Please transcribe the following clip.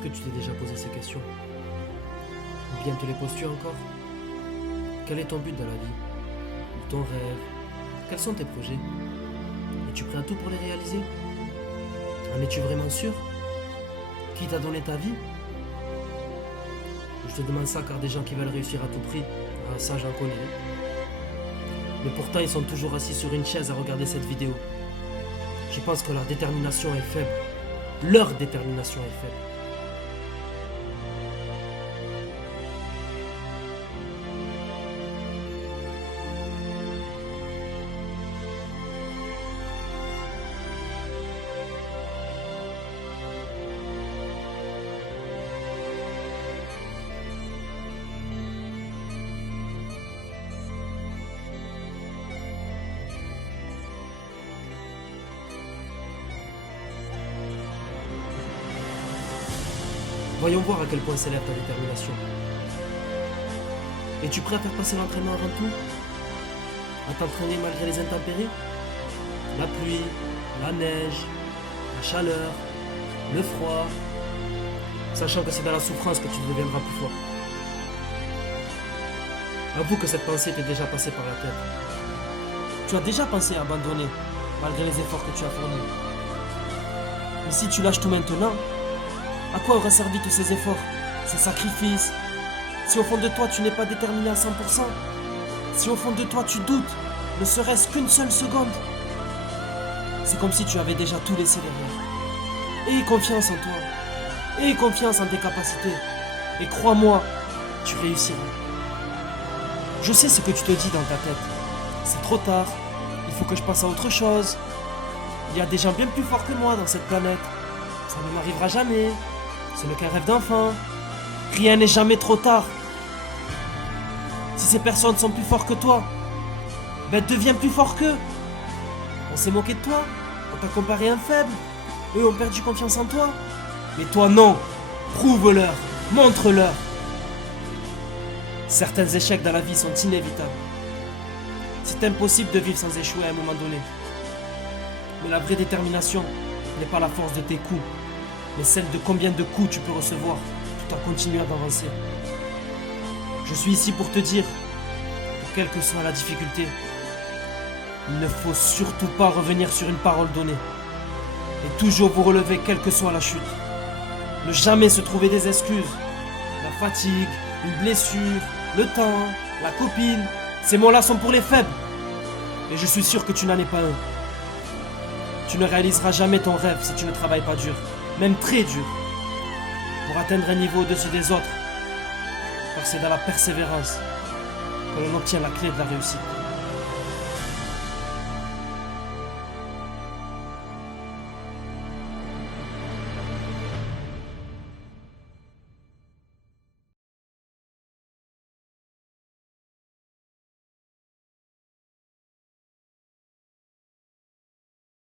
Est-ce que tu t'es déjà posé ces questions? Ou bien te les poses-tu encore? Quel est ton but dans la vie? Ou ton rêve? Quels sont tes projets? Es-tu prêt à tout pour les réaliser? En es-tu vraiment sûr? Qui t'a donné ta vie? Je te demande ça car des gens qui veulent réussir à tout prix, ça j'en connais. Mais pourtant ils sont toujours assis sur une chaise à regarder cette vidéo. Je pense que leur détermination est faible. Leur détermination est faible. Voyons voir à quel point s'élève ta détermination. Es-tu prêt à faire passer l'entraînement avant tout? À t'entraîner malgré les intempéries? La pluie, la neige, la chaleur, le froid, sachant que c'est dans la souffrance que tu deviendras plus fort. Avoue que cette pensée t'est déjà passée par la tête. Tu as déjà pensé à abandonner, malgré les efforts que tu as fournis. Mais si tu lâches tout maintenant, à quoi auraient servi tous ces efforts, ces sacrifices? Si au fond de toi tu n'es pas déterminé à 100%, si au fond de toi tu doutes, ne serait-ce qu'une seule seconde, c'est comme si tu avais déjà tout laissé derrière. Aie confiance en toi, aie confiance en tes capacités, et crois-moi, tu réussiras. Je sais ce que tu te dis dans ta tête. C'est trop tard, il faut que je passe à autre chose. Il y a des gens bien plus forts que moi dans cette planète. Ça ne m'arrivera jamais. Ce n'est qu'un rêve d'enfant. Rien n'est jamais trop tard. Si ces personnes sont plus fortes que toi, ben deviens plus fort qu'eux. On s'est moqué de toi, on t'a comparé à un faible. Eux ont perdu confiance en toi. Mais toi non. Prouve-leur, montre-leur. Certains échecs dans la vie sont inévitables. C'est impossible de vivre sans échouer à un moment donné. Mais la vraie détermination n'est pas la force de tes coups, mais celle de combien de coups tu peux recevoir tout en continuant d'avancer. Je suis ici pour te dire que quelle que soit la difficulté, il ne faut surtout pas revenir sur une parole donnée et toujours vous relever quelle que soit la chute. Ne jamais se trouver des excuses. La fatigue, une blessure, le temps, la copine, ces mots-là sont pour les faibles. Et je suis sûr que tu n'en es pas un. Tu ne réaliseras jamais ton rêve si tu ne travailles pas dur, même très dur, pour atteindre un niveau au-dessus des autres. Car c'est dans la persévérance que l'on obtient la clé de la réussite.